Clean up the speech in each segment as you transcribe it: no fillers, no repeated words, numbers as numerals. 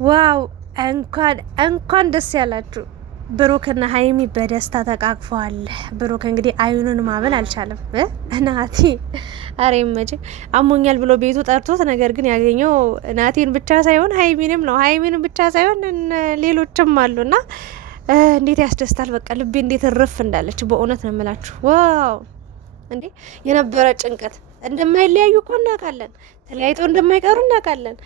ዋው እንኳን ደስ ያላችሁ። ብሩክና ሀይሚ በደስታ ተቃቅፈዋል። ብሩክ እንግዲህ አይኑን ማመን አልቻለም። ናቲ አሬ መቼ አሞኛል ብሎ ቤቱ ጠርቶት፣ ነገር ግን ያገኘው ናቲን ብቻ ሳይሆን ሀይሚንም ነው። ሀይሚንም ብቻ ሳይሆን ሌሎችም አሉና እንዴት ያስደስታል። በቃ ልቤ እንዴት እርፍ እንዳለች በእውነት ነው የምላችሁ። ዋው እንዴ የነበረ ጭንቀት እንደማይለያዩ እኮ እናውቃለን። ተለያይተው እንደማይቀሩ እናውቃለን።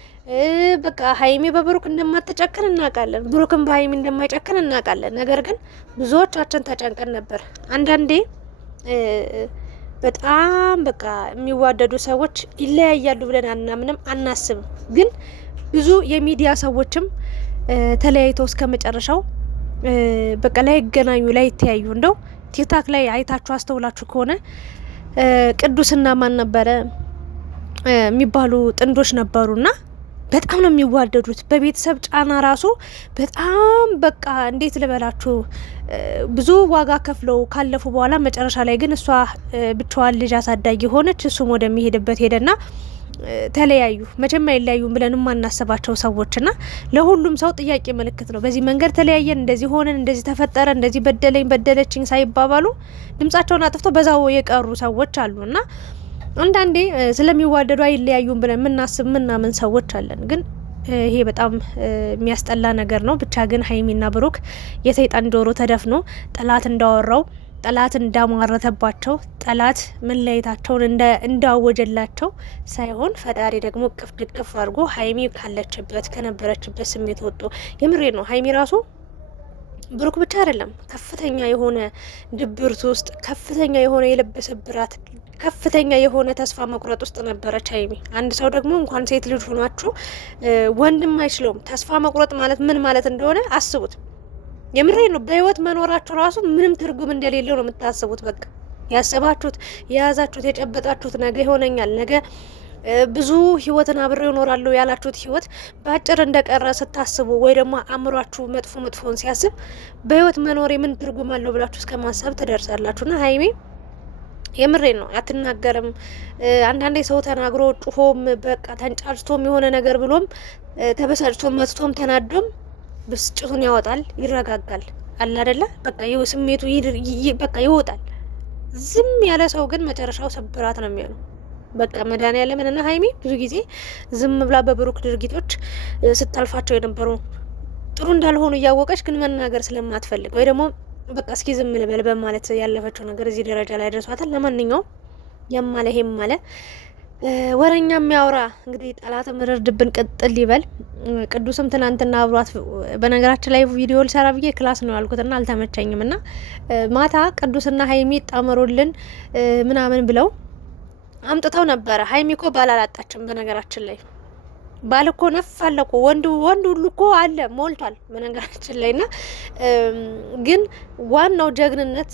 በቃ ሀይሚ በብሩክ እንደማትጨክን እናውቃለን። ብሩክም በሀይሚ እንደማይጨክን እናውቃለን። ነገር ግን ብዙዎቻችን ተጨንቀን ነበር። አንዳንዴ በጣም በቃ የሚዋደዱ ሰዎች ይለያያሉ ብለን አናምንም፣ አናስብም። ግን ብዙ የሚዲያ ሰዎችም ተለያይተው እስከ መጨረሻው በቃ ላይ ይገናኙ ላይ ይተያዩ። እንደው ቲክታክ ላይ አይታችሁ አስተውላችሁ ከሆነ ቅዱስና ማን ነበረ የሚባሉ ጥንዶች ነበሩና በጣም ነው የሚዋደዱት። በቤተሰብ ጫና ራሱ በጣም በቃ እንዴት ልበላችሁ ብዙ ዋጋ ከፍለው ካለፉ በኋላ መጨረሻ ላይ ግን እሷ ብቻዋን ልጅ አሳዳጊ ሆነች፣ እሱም ወደሚሄድበት ሄደና ተለያዩ። መቼም አይለያዩም ብለን የማናስባቸው ሰዎችና ለሁሉም ሰው ጥያቄ ምልክት ነው። በዚህ መንገድ ተለያየን፣ እንደዚህ ሆነን፣ እንደዚህ ተፈጠረ፣ እንደዚህ በደለኝ በደለችኝ ሳይባባሉ ድምጻቸውን አጥፍተው በዛው የቀሩ ሰዎች አሉና አንዳንዴ ስለሚዋደዱ አይለያዩም ብለን የምናስብ ምናምን ሰዎች አለን። ግን ይሄ በጣም የሚያስጠላ ነገር ነው። ብቻ ግን ሀይሚና ብሩክ የሰይጣን ጆሮ ተደፍኖ ጠላት እንዳወራው ጠላት እንዳማረተባቸው ጠላት መለየታቸውን እንዳወጀላቸው ሳይሆን ፈጣሪ ደግሞ ቅፍ ድቅፍ አድርጎ ሀይሚ ካለችበት ከነበረችበት ስሜት ወጡ። የምሬ ነው። ሀይሚ ራሱ ብሩክ ብቻ አይደለም ከፍተኛ የሆነ ድብርት ውስጥ ከፍተኛ የሆነ የልብ ስብራት ከፍተኛ የሆነ ተስፋ መቁረጥ ውስጥ ነበረች ሀይሚ። አንድ ሰው ደግሞ እንኳን ሴት ልጅ ሆናችሁ ወንድም አይችለውም። ተስፋ መቁረጥ ማለት ምን ማለት እንደሆነ አስቡት። የምሬ ነው። በህይወት መኖራችሁ ራሱ ምንም ትርጉም እንደሌለው ነው የምታስቡት። በቃ ያሰባችሁት፣ የያዛችሁት፣ የጨበጣችሁት ነገ ይሆነኛል፣ ነገ ብዙ ህይወትን አብሬው እኖራለሁ ያላችሁት ህይወት በአጭር እንደቀረ ስታስቡ ወይ ደግሞ አእምሯችሁ መጥፎን ሲያስብ በህይወት መኖሬ ምን ትርጉም አለው ብላችሁ እስከ ማሰብ ትደርሳላችሁና ሀይሚ የምሬ ነው አትናገርም። አንዳንዴ ሰው ተናግሮ ጩሆም በቃ ተንጫጭቶም የሆነ ነገር ብሎም ተበሳጭቶም መጥቶም ተናዶም ብስጭቱን ያወጣል፣ ይረጋጋል። አለ አይደለ? በቃ ስሜቱ በቃ ይወጣል። ዝም ያለ ሰው ግን መጨረሻው ስብራት ነው የሚሆነው። በቃ መድኃኒዓለምን እና ሀይሚ ብዙ ጊዜ ዝም ብላ በብሩክ ድርጊቶች ስታልፋቸው የነበሩ ጥሩ እንዳልሆኑ እያወቀች ግን መናገር ስለማትፈልግ ወይ ደግሞ በቃ እስኪ ዝም ልበል በማለት ያለፈችው ነገር እዚህ ደረጃ ላይ ደርሷታል። ለማንኛውም ያማለ ይሄም ማለ ወረኛ የሚያወራ እንግዲህ ጠላት ምርድብን ቅጥል ይበል። ቅዱስም ትናንትና አብሯት በነገራችን ላይ ቪዲዮ ልሰራ ብዬ ክላስ ነው ያልኩትና አልተመቸኝም እና ማታ ቅዱስና ሀይሚ ጣመሩልን ምናምን ብለው አምጥተው ነበረ። ሀይሚ እኮ ባል አላጣችም። በነገራችን ላይ ባል እኮ ነፍ አለ እኮ ወንድ ሁሉ እኮ አለ ሞልቷል በነገራችን ላይ እና ግን ዋናው ጀግንነት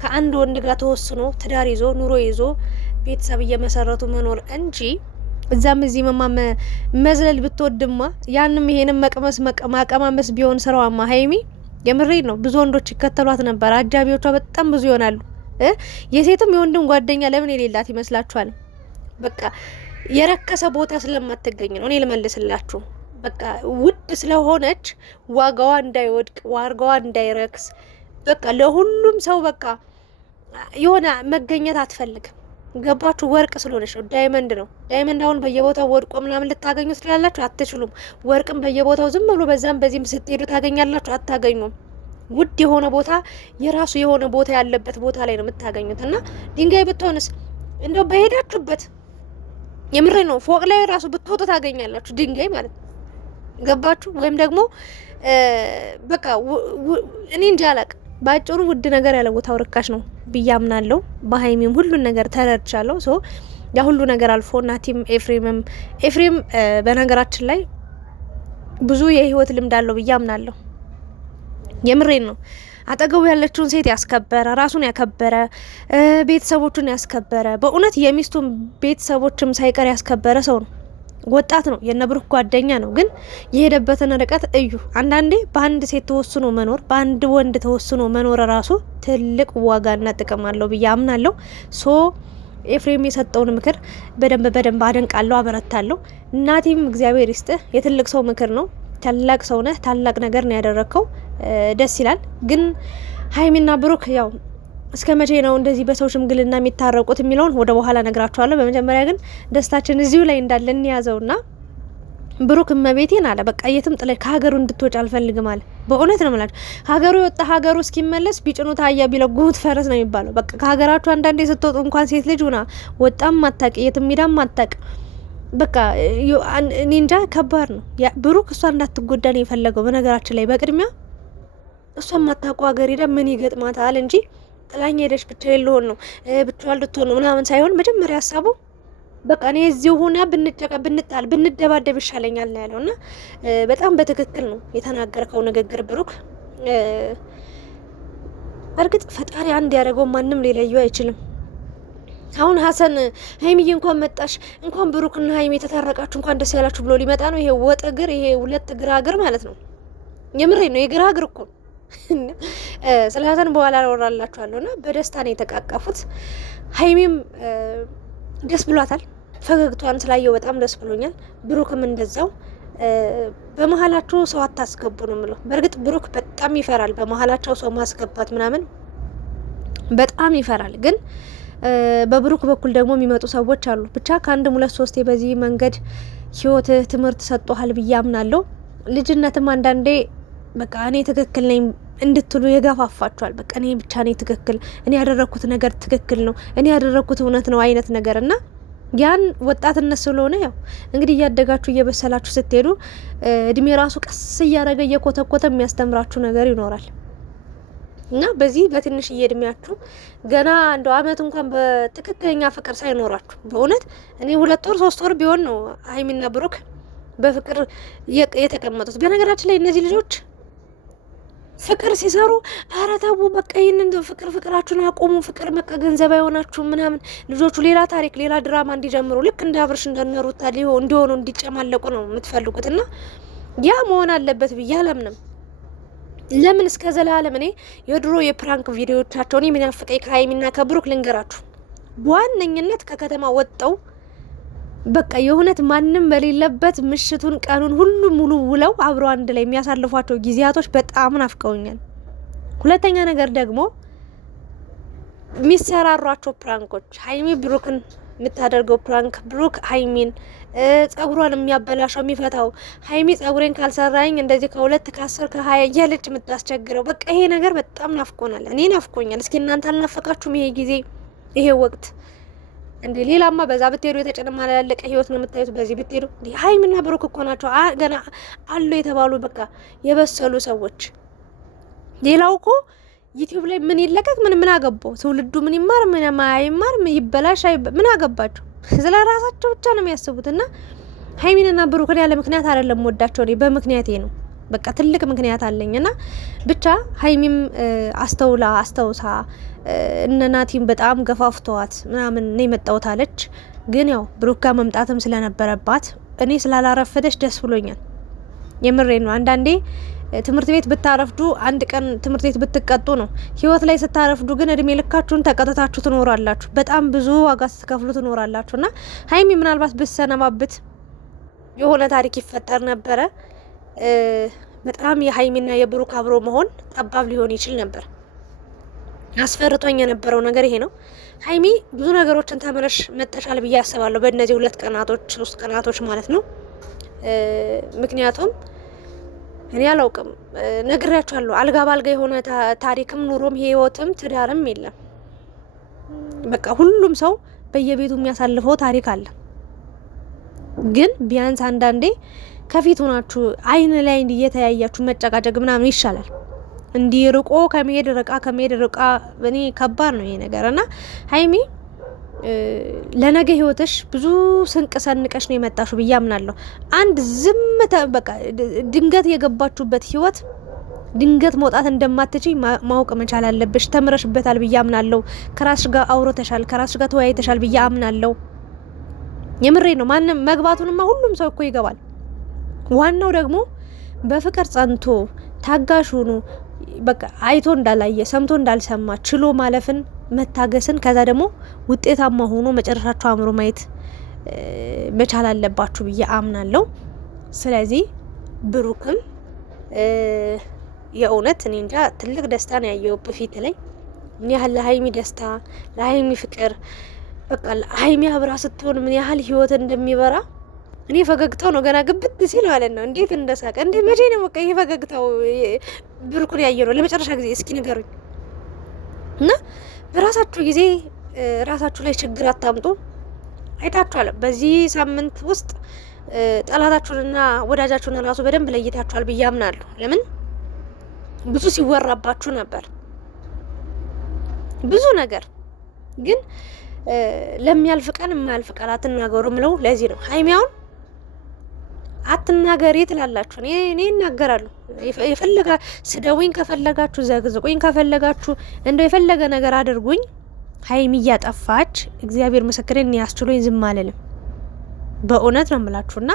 ከአንድ ወንድ ጋር ተወስኖ ትዳር ይዞ ኑሮ ይዞ ቤተሰብ እየመሰረቱ መኖር እንጂ እዛም እዚህ መዝለል ብትወድማ ያንም ይሄንም ማቀማመስ ቢሆን ስራዋማ ሀይሚ የምሬ ነው። ብዙ ወንዶች ይከተሏት ነበር። አጃቢዎቿ በጣም ብዙ ይሆናሉ። የሴትም የወንድም ጓደኛ ለምን የሌላት ይመስላችኋል? በቃ የረከሰ ቦታ ስለማትገኝ ነው። እኔ ልመልስላችሁ። በቃ ውድ ስለሆነች ዋጋዋ እንዳይወድቅ ዋጋዋ እንዳይረክስ በቃ ለሁሉም ሰው በቃ የሆነ መገኘት አትፈልግም። ገባችሁ? ወርቅ ስለሆነች ነው። ዳይመንድ ነው። ዳይመንድ አሁን በየቦታው ወድቆ ምናምን ልታገኙ ትችላላችሁ፣ አትችሉም። ወርቅም በየቦታው ዝም ብሎ በዛም በዚህም ስትሄዱ ታገኛላችሁ፣ አታገኙም። ውድ የሆነ ቦታ የራሱ የሆነ ቦታ ያለበት ቦታ ላይ ነው የምታገኙት። እና ድንጋይ ብትሆንስ እንደው በሄዳችሁበት የምሬ ነው ፎቅ ላይ ራሱ ብትወጡ ታገኛላችሁ፣ ድንጋይ ማለት ነው። ገባችሁ? ወይም ደግሞ በቃ እኔ እንጃ አላቅም። ባጭሩ ውድ ነገር ያለ ቦታው ርካሽ ነው ብዬ አምናለሁ። በሀይሚም ሁሉን ነገር ተረድቻለሁ። ሶ ያ ሁሉ ነገር አልፎ ናቲም ኤፍሬም በነገራችን ላይ ብዙ የህይወት ልምድ አለው ብዬ አምናለሁ። የምሬን ነው። አጠገቡ ያለችውን ሴት ያስከበረ፣ ራሱን ያከበረ፣ ቤተሰቦቹን ያስከበረ፣ በእውነት የሚስቱን ቤተሰቦችም ሳይቀር ያስከበረ ሰው ነው። ወጣት ነው። የነብሩክ ጓደኛ ነው። ግን የሄደበትን ርቀት እዩ። አንዳንዴ በአንድ ሴት ተወስኖ መኖር፣ በአንድ ወንድ ተወስኖ መኖር ራሱ ትልቅ ዋጋና ጥቅም አለው ብዬ አምናለሁ። ሶ ኤፍሬም የሰጠውን ምክር በደንብ አደንቃለሁ፣ አበረታለሁ። ናቲም እግዚአብሔር ይስጥህ፣ የትልቅ ሰው ምክር ነው። ታላቅ ሰው ነህ፣ ታላቅ ነገር ነው ያደረግከው፣ ደስ ይላል። ግን ሀይሚና ብሩክ ያው እስከ መቼ ነው እንደዚህ በሰው ሽምግልና የሚታረቁት የሚለውን ወደ በኋላ ነግራችኋለሁ። በመጀመሪያ ግን ደስታችን እዚሁ ላይ እንዳለ እንያዘውና ብሩክ እመቤቴን አለ በቃ የትም ጥለሽ ከሀገሩ እንድትወጭ አልፈልግም አለ። በእውነት ነው የምላችሁ። ሀገሩ የወጣ ሀገሩ እስኪመለስ ቢጭኑት አህያ ቢለጉሙት ፈረስ ነው የሚባለው። በቃ ከሀገራችሁ አንዳንዴ ስትወጡ እንኳን ሴት ልጅ ሆና ወጣም ማታቅ የትም ሄዳም ማታቅ በቃ እኔ እንጃ ከባድ ነው። ብሩክ እሷ እንዳትጎዳ ነው የፈለገው። በነገራችን ላይ በቅድሚያ እሷ ማታውቁ ሀገር ሄዳ ምን ይገጥማታል እንጂ ጥላኝ ሄደሽ ብቻ የለሆን ነው ብቻዋን ልትሆን ነው ምናምን ሳይሆን መጀመሪያ ሀሳቡ በቃ እኔ እዚሁ ሆና ብንጣል ብንደባደብ ይሻለኛል ነው ያለው። እና በጣም በትክክል ነው የተናገርከው ንግግር ብሩክ። እርግጥ ፈጣሪ አንድ ያደረገው ማንም ሊለየው አይችልም። አሁን ሀሰን ሀይሚዬ እንኳን መጣሽ እንኳን ብሩክና ሀይሚ የተታረቃችሁ እንኳን ደስ ያላችሁ ብሎ ሊመጣ ነው። ይሄ ወጥ እግር፣ ይሄ ሁለት እግር እግር ማለት ነው። የምሬ ነው፣ የግራ እግር እኮ ስለ ሀሰን በኋላ አወራላችኋለሁ። እና በደስታ ነው የተቃቀፉት። ሀይሚም ደስ ብሏታል። ፈገግቷን ስላየው በጣም ደስ ብሎኛል። ብሩክም እንደዛው። በመሀላቸው ሰው አታስገቡ ነው የምለው። በእርግጥ ብሩክ በጣም ይፈራል፣ በመሀላቸው ሰው ማስገባት ምናምን በጣም ይፈራል። ግን በብሩክ በኩል ደግሞ የሚመጡ ሰዎች አሉ። ብቻ ከአንድም ሁለት ሶስቴ በዚህ መንገድ ህይወትህ ትምህርት ሰጥቶሃል ብዬ አምናለሁ። ልጅነትም አንዳንዴ በቃ እኔ ትክክል ነኝ እንድትሉ የገፋፋችኋል። በቃ እኔ ብቻ ነኝ ትክክል፣ እኔ ያደረኩት ነገር ትክክል ነው፣ እኔ ያደረኩት እውነት ነው አይነት ነገር እና ያን ወጣትነት ስለሆነ ያው እንግዲህ እያደጋችሁ እየበሰላችሁ ስትሄዱ እድሜ ራሱ ቀስ እያደረገ እየኮተኮተ የሚያስተምራችሁ ነገር ይኖራል እና በዚህ በትንሽዬ እድሜያችሁ ገና እንደው አመት እንኳን በትክክለኛ ፍቅር ሳይኖራችሁ በእውነት እኔ 2 ወር 3 ወር ቢሆን ነው ሀይሚና ብሩክ በፍቅር የተቀመጡት። በነገራችን ላይ እነዚህ ልጆች ፍቅር ሲሰሩ ኧረ ተው በቃ ይህንን ፍቅራችሁን አቆሙ፣ ፍቅር በቃ ገንዘብ አይሆናችሁ ምናምን። ልጆቹ ሌላ ታሪክ ሌላ ድራማ እንዲጀምሩ ልክ እንደ አብርሽ እንደነሩታ እንዲሆኑ እንዲጨማለቁ ነው የምትፈልጉት እና ያ መሆን አለበት ብዬ አላምንም። ለምን እስከ ዘላለም እኔ የድሮ የፕራንክ ቪዲዮዎቻቸውን የሚናፍቀኝ ከሀይሚና ከብሩክ ልንገራችሁ። በዋነኝነት ከከተማ ወጣው በቃ የእውነት ማንም በሌለበት ምሽቱን ቀኑን ሁሉ ሙሉ ውለው አብረው አንድ ላይ የሚያሳልፏቸው ጊዜያቶች በጣም ናፍቀውኛል። ሁለተኛ ነገር ደግሞ የሚሰራሯቸው ፕራንኮች፣ ሀይሚ ብሩክን የምታደርገው ፕራንክ፣ ብሩክ ሀይሚን ጸጉሯን የሚያበላሸው የሚፈታው፣ ሀይሚ ጸጉሬን ካልሰራኝ እንደዚህ ከ2 ከ10 ከ20 እያለች የምታስቸግረው በቃ ይሄ ነገር በጣም ናፍቆናል። እኔ ናፍቆኛል። እስኪ እናንተ አልናፈቃችሁም? ይሄ ጊዜ ይሄ ወቅት እንዴ ሌላማ በዛ ብትሄዱ የተጨማላለቀ ህይወት ነው የምታዩት። በዚህ ብትሄዱ እንዴ ሀይሚና ብሩክ እኮ ናቸው ገና አሉ የተባሉ በቃ የበሰሉ ሰዎች። ሌላው እኮ ዩቲዩብ ላይ ምን ይለቀቅ ምን አገባው? ትውልዱ ምን ይማር ምን አይማር ምን ይበላሽ ምን አገባቸው? ስለ ራሳቸው ብቻ ነው የሚያስቡት። እና ሀይሚንና ብሩክን ያለ ምክንያት አይደለም ወዳቸው፣ እኔ በምክንያቴ ነው። በቃ ትልቅ ምክንያት አለኝና ብቻ ሀይሚም አስተውሳ እነ ናቲም በጣም ገፋፍተዋት ምናምን ነው የመጣሁት አለች። ግን ያው ብሩክ ጋር መምጣትም ስለነበረባት እኔ ስላላረፈደች ደስ ብሎኛል። የምሬ ነው። አንዳንዴ ትምህርት ቤት ብታረፍዱ አንድ ቀን ትምህርት ቤት ብትቀጡ ነው። ህይወት ላይ ስታረፍዱ ግን እድሜ ልካችሁን ተቀጥታችሁ ትኖራላችሁ። በጣም ብዙ ዋጋ ስትከፍሉ ትኖራላችሁ። እና ሀይሚ ምናልባት ብትሰነባብት የሆነ ታሪክ ይፈጠር ነበረ። በጣም የሀይሚና የብሩክ አብሮ መሆን ጠባብ ሊሆን ይችል ነበር። አስፈርቶኝ የነበረው ነገር ይሄ ነው። ሀይሚ ብዙ ነገሮችን ተምረሽ መጠሻል ብዬ አስባለሁ በእነዚህ 2 ቀናቶች 3 ቀናቶች ማለት ነው። ምክንያቱም እኔ አላውቅም፣ ነግሬያችኋለሁ። አልጋ ባልጋ የሆነ ታሪክም ኑሮም ህይወትም ትዳርም የለም። በቃ ሁሉም ሰው በየቤቱ የሚያሳልፈው ታሪክ አለ። ግን ቢያንስ አንዳንዴ ከፊት ሆናችሁ አይን ላይ እየተያያችሁ መጨቃጨቅ ምናምን ይሻላል። እንዲህ ርቆ ከመሄድ ርቃ እኔ ከባድ ነው ይሄ ነገር። እና ሀይሚ ለነገ ህይወትሽ ብዙ ስንቅ ሰንቀሽ ነው የመጣሽው ብዬ አምናለሁ። አንድ በቃ ድንገት የገባችሁበት ህይወት ድንገት መውጣት እንደማትችይ ማወቅ መቻል አለብሽ። ተምረሽበታል ብዬ አምናለሁ። ከራስሽ ጋር አውሮተሻል፣ ከራስሽ ጋር ተወያይተሻል ብዬ አምናለሁ። የምሬ ነው። ማንም መግባቱንማ ሁሉም ሰው እኮ ይገባል። ዋናው ደግሞ በፍቅር ጸንቶ ታጋሽ ሆኖ በቃ አይቶ እንዳላየ ሰምቶ እንዳልሰማ ችሎ ማለፍን መታገስን ከዛ ደግሞ ውጤታማ ሆኖ መጨረሻቸው አምሮ ማየት መቻል አለባችሁ ብዬ አምናለሁ። ስለዚህ ብሩክም የእውነት እኔ እንጃ ትልቅ ደስታ ነው ያየው በፊት ላይ ምን ያህል ለሀይሚ ደስታ ለሀይሚ ፍቅር በቃ ሀይሚ አብራ ስትሆን ምን ያህል ህይወት እንደሚበራ እኔ ፈገግታው ነው ገና ግብት ሲል ማለት ነው እንዴት እንደሳቀ እንዴ መቼ ነው በቃ ይሄ ፈገግታው ብሩክን ያየ ነው ለመጨረሻ ጊዜ እስኪ ንገሩኝ። እና በራሳችሁ ጊዜ ራሳችሁ ላይ ችግር አታምጡ። አይታችኋል በዚህ ሳምንት ውስጥ ጠላታችሁንና ወዳጃችሁን ራሱ በደንብ ለይታችኋል ብዬ አምናለሁ። ለምን ብዙ ሲወራባችሁ ነበር ብዙ ነገር ግን ለሚያልፍ ቀን የማያልፍ ቃል አትናገሩ ምለው ለዚህ ነው። ሀይሚያውን አትናገሪ ትላላችሁ እኔ እናገራለሁ። የፈለጋ ስደውኝ ከፈለጋችሁ ዘግዝቁኝ ከፈለጋችሁ እንደው የፈለገ ነገር አድርጉኝ። ሀይሚ እያጠፋች እግዚአብሔር ምስክሬን ያስችሎኝ ዝም አልልም። በእውነት ነው የምላችሁና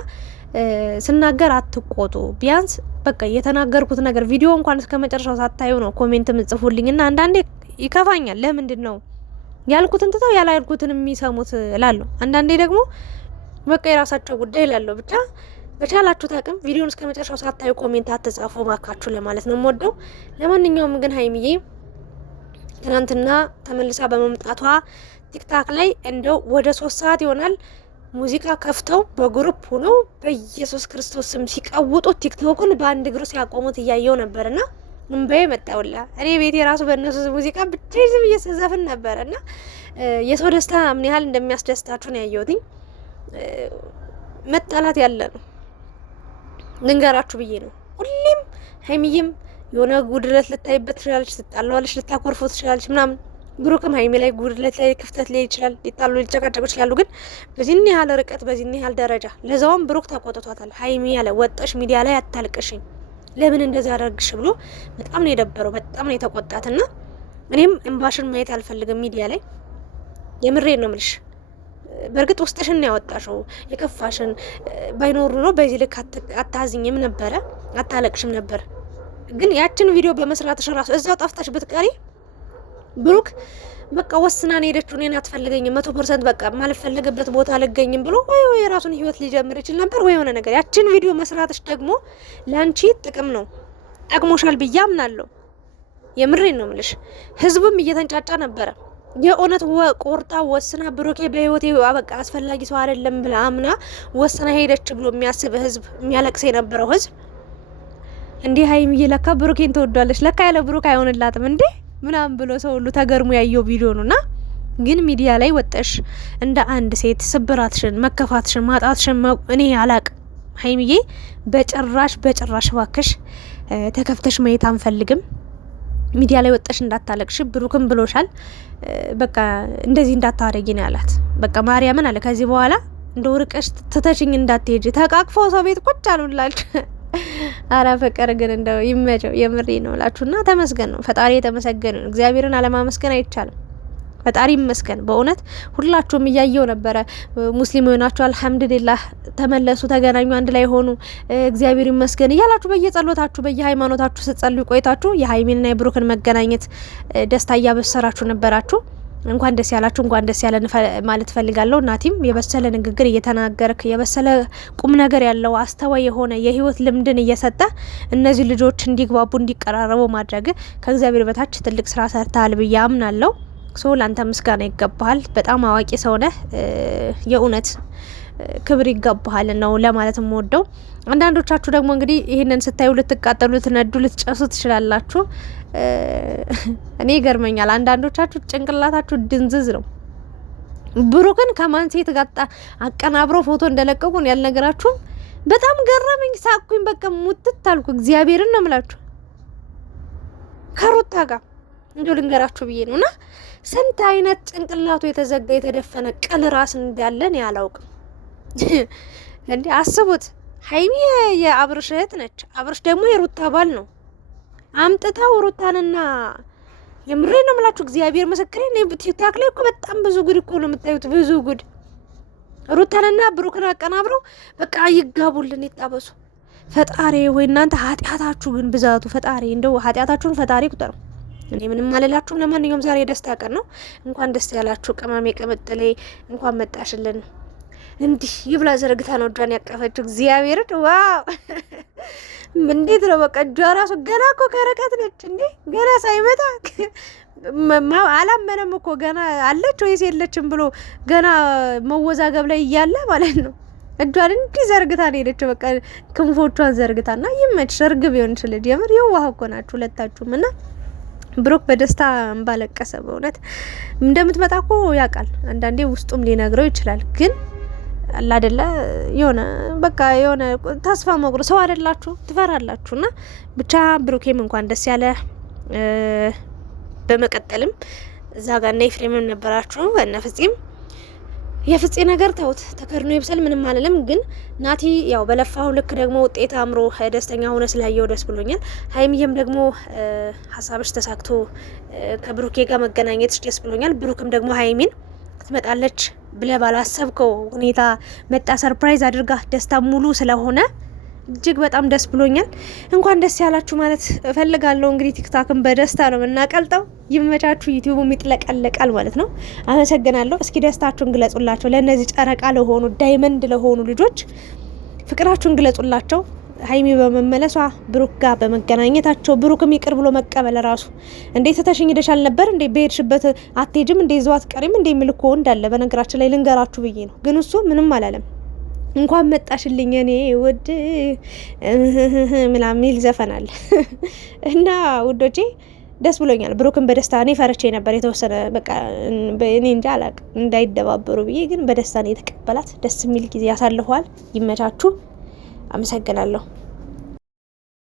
ስናገር አትቆጡ። ቢያንስ በቃ የተናገርኩት ነገር ቪዲዮ እንኳን እስከ መጨረሻው ሳታዩ ነው ኮሜንት ምጽፉልኝና አንዳንዴ ይከፋኛል። ለምንድን ነው ያልኩትን ትተው ያላልኩትን የሚሰሙት እላለሁ። አንዳንዴ ደግሞ በቃ የራሳቸው ጉዳይ እላለሁ። ብቻ በቻላችሁት አቅም ቪዲዮን እስከ መጨረሻው ሳታዩ ኮሜንት አትጻፉ ባካችሁ ለማለት ነው የምወደው። ለማንኛውም ግን ሀይሚዬ ትናንትና ተመልሳ በመምጣቷ ቲክታክ ላይ እንደው ወደ 3 ሰዓት ይሆናል ሙዚቃ ከፍተው በግሩፕ ሆነው በኢየሱስ ክርስቶስ ስም ሲቀውጡ ቲክቶክን በአንድ እግሩ ሲያቆሙት እያየው ነበርና እንባዬ መጣውላ። እኔ ቤቴ ራሱ በእነሱ ሙዚቃ ብቻ ዝም እየሰዘፍን ነበርና የሰው ደስታ ምን ያህል እንደሚያስደስታችሁ ነው ያየሁትኝ። መጣላት ያለ ነው ልንገራችሁ ብዬ ነው። ሁሌም ሀይሚዬም የሆነ ጉድለት ልታይበት ትችላለች፣ ትጣላዋለች፣ ልታኮርፎ ትችላለች ምናምን። ብሩክም ሀይሚ ላይ ጉድለት ላይ ክፍተት ላይ ይችላል፣ ሊጣሉ ሊጨቃጨቁ ይችላሉ። ግን በዚህን ያህል ርቀት በዚህን ያህል ደረጃ ለዛውም ብሩክ ተቆጥቷታል። ሀይሚ ያለ ወጣሽ ሚዲያ ላይ አታልቅሽኝ ለምን እንደዛ አደረግሽ ብሎ በጣም ነው የደበረው፣ በጣም ነው የተቆጣትና እኔም እንባሽን ማየት አልፈልግም ሚዲያ ላይ። የምሬን ነው የምልሽ። በእርግጥ ውስጥሽን ያወጣሽው የከፋሽን ባይኖሩ ነው በዚህ ልክ አታዝኝም ነበረ፣ አታለቅሽም ነበር። ግን ያችን ቪዲዮ በመስራትሽ ራሱ እዛው ጠፍተሽ ብትቀሪ ብሩክ በቃ ወስና ነው ሄደችው። እኔን አትፈልገኝም 100% በቃ ማልፈልግበት ቦታ አልገኝም ብሎ ወይ የራሱን ህይወት ሊጀምር ይችል ነበር ወይ የሆነ ነገር። ያችን ቪዲዮ መስራትሽ ደግሞ ላንቺ ጥቅም ነው፣ ጠቅሞሻል ብዬ አምናለሁ። የምሬን ነው የምልሽ። ህዝቡም እየተንጫጫ ነበረ። የእውነት ቆርጣ ወስና ብሩኬ በህይወቴ በቃ አስፈላጊ ሰው አይደለም ብላ አምና ወስና ሄደች ብሎ የሚያስብ ህዝብ፣ የሚያለቅስ የነበረው ህዝብ እንዲህ ሀይሚዬ ለካ ብሩኬን ትወዷለች ለካ ያለ ብሩክ አይሆንላትም እንዴ ምናምን ብሎ ሰው ሁሉ ተገርሞ ያየው ቪዲዮ ነውና፣ ግን ሚዲያ ላይ ወጣሽ እንደ አንድ ሴት ስብራትሽን፣ መከፋትሽን፣ ማጣትሽን እኔ አላቅ። ሀይሚዬ በጭራሽ ባክሽ ተከፍተሽ ማየት አንፈልግም። ሚዲያ ላይ ወጣሽ እንዳታለቅሽ። ብሩክም ብሎሻል በቃ እንደዚህ እንዳታረጊ ነው ያላት። በቃ ማርያምን አለ ከዚህ በኋላ እንደው ርቀሽ ትተሽኝ እንዳትሄጂ። ተቃቅፈው ሰው ቤት ቁጭ አሉላችሁ። አረ ፍቅር ግን እንደው ይመቸው። የምሬ ነው እላችሁና ተመስገን ነው ፈጣሪ የተመሰገነ ነው። እግዚአብሔርን አለማመስገን አይቻልም። ፈጣሪ ይመስገን። በእውነት ሁላችሁም እያየው ነበረ። ሙስሊም ሆናችሁ አልሐምዱሊላህ ተመለሱ፣ ተገናኙ፣ አንድ ላይ ሆኑ፣ እግዚአብሔር ይመስገን እያላችሁ በየጸሎታችሁ በየሃይማኖታችሁ ስትጸልዩ ቆይታችሁ የሀይሚንና የብሩክን መገናኘት ደስታ እያበሰራችሁ ነበራችሁ። እንኳን ደስ ያላችሁ፣ እንኳን ደስ ያለን ማለት ፈልጋለሁ። እናቲም የበሰለ ንግግር እየተናገርክ የበሰለ ቁም ነገር ያለው አስተዋይ የሆነ የህይወት ልምድን እየሰጠ እነዚህ ልጆች እንዲግባቡ እንዲቀራረቡ ማድረግ ከእግዚአብሔር በታች ትልቅ ስራ ሰርተሃል ብዬ አምናለሁ። ላንተ ምስጋና ይገባሃል። በጣም አዋቂ ሰው ነህ። የእውነት ክብር ይገባሃል ነው ለማለት የምወደው። አንዳንዶቻችሁ ደግሞ እንግዲህ ይህንን ስታዩ ልትቃጠሉ፣ ልትነዱ፣ ልትጨሱ ትችላላችሁ። እኔ ይገርመኛል። አንዳንዶቻችሁ ጭንቅላታችሁ ድንዝዝ ነው። ብሩክን ከማን ሴት ጋር አቀናብረው ፎቶ እንደለቀቁን ያልነገራችሁም በጣም ገረመኝ። ሳቅኩኝ። በቃ ሙትት አልኩ። እግዚአብሔርን ነው የምላችሁ ከሩታ ጋር እንዲሁ ልንገራችሁ ብዬ ነው። እና ስንት አይነት ጭንቅላቱ የተዘጋ የተደፈነ ቅል ራስ እንዳለን ያላውቅም። እንዴ አስቡት። ሀይሚ የአብርሽ እህት ነች። አብርሽ ደግሞ የሩታ ባል ነው። አምጥታው ሩታንና የምሬ ነው የምላችሁ እግዚአብሔር ምስክሬ ነው። ቲክታክ ላይ እኮ በጣም ብዙ ጉድ እኮ ነው የምታዩት። ብዙ ጉድ ሩታንና ብሩክን አቀናብረው በቃ ይጋቡልን፣ ይጣበሱ። ፈጣሪ ወይ እናንተ ኃጢአታችሁ ግን ብዛቱ ፈጣሪ እንደው ኃጢአታችሁን ፈጣሪ ቁጠሩ። እኔ ምንም አልላችሁም። ለማንኛውም ዛሬ የደስታ ቀን ነው። እንኳን ደስ ያላችሁ ቅመሜ ቅምጥሌ፣ እንኳን መጣሽልን። እንዲህ ይብላ ዘርግታ ነው እጇን ያቀፈችው። እግዚአብሔርን ዋው! እንዴት ነው በቃ እጇ ራሱ ገና እኮ ከርቀት ነች እንዴ! ገና ሳይመጣ አላመነም እኮ ገና አለች ወይስ የለችም ብሎ ገና መወዛገብ ላይ እያለ ማለት ነው። እጇን እንዲህ ዘርግታ ነው ሄደችው። በቃ ክንፎቿን ዘርግታ እና ይመችሽ። እርግብ የሆንሽ ልጅ የምር የዋህ እኮ ናችሁ ሁለታችሁም። እና ብሩክ በደስታ እንባለቀሰ። በእውነት እንደምትመጣ እኮ ያውቃል። አንዳንዴ ውስጡም ሊነግረው ይችላል። ግን አላደለ የሆነ በቃ የሆነ ተስፋ መቁረጥ ሰው አይደላችሁ፣ ትፈራላችሁ። እና ብቻ ብሩኬም እንኳን ደስ ያለ። በመቀጠልም እዛ ጋር እና ኤፍሬምም ነበራችሁ እና ፍጺም የፍጺ ነገር ተውት፣ ተከርኖ ይብሰል፣ ምንም አልልም። ግን ናቲ ያው በለፋው ልክ ደግሞ ውጤት አምሮ ደስተኛ ሆነ ስላየው ደስ ብሎኛል። ሀይሚዬም ደግሞ ሀሳብሽ ተሳክቶ ከብሩኬ ጋር መገናኘትሽ ደስ ብሎኛል። ብሩክም ደግሞ ሀይሚን ትመጣለች ብለህ ባላሰብከው ሁኔታ መጣ፣ ሰርፕራይዝ አድርጋ ደስታ ሙሉ ስለሆነ እጅግ በጣም ደስ ብሎኛል። እንኳን ደስ ያላችሁ ማለት እፈልጋለሁ። እንግዲህ ቲክታክን በደስታ ነው የምናቀልጠው። ይመቻችሁ። ዩቲዩብም ይጥለቀለቃል ማለት ነው። አመሰግናለሁ። እስኪ ደስታችሁን ግለጹላቸው። ለእነዚህ ጨረቃ ለሆኑ ዳይመንድ ለሆኑ ልጆች ፍቅራችሁን ግለጹላቸው። ሀይሚ በመመለሷ ብሩክ ጋር በመገናኘታቸው ብሩክም ይቅር ብሎ መቀበል ራሱ እንዴት ተተሽኝ ደሻል ነበር እንዴ በሄድሽበት አትሄጂም እንዴ ዘዋት ቀሪም እንዴ ምልኮ እንዳለ በነገራችን ላይ ልንገራችሁ ብዬ ነው። ግን እሱ ምንም አላለም። እንኳን መጣሽልኝ እኔ ውድ ምናምን የሚል ዘፈናል እና ውዶቼ ደስ ብሎኛል። ብሩክን በደስታ እኔ ፈርቼ ነበር የተወሰነ በቃ እኔ እንጃ አላቅም እንዳይደባበሩ ብዬ፣ ግን በደስታ ነው የተቀበላት። ደስ የሚል ጊዜ ያሳልፈዋል። ይመቻችሁ። አመሰግናለሁ።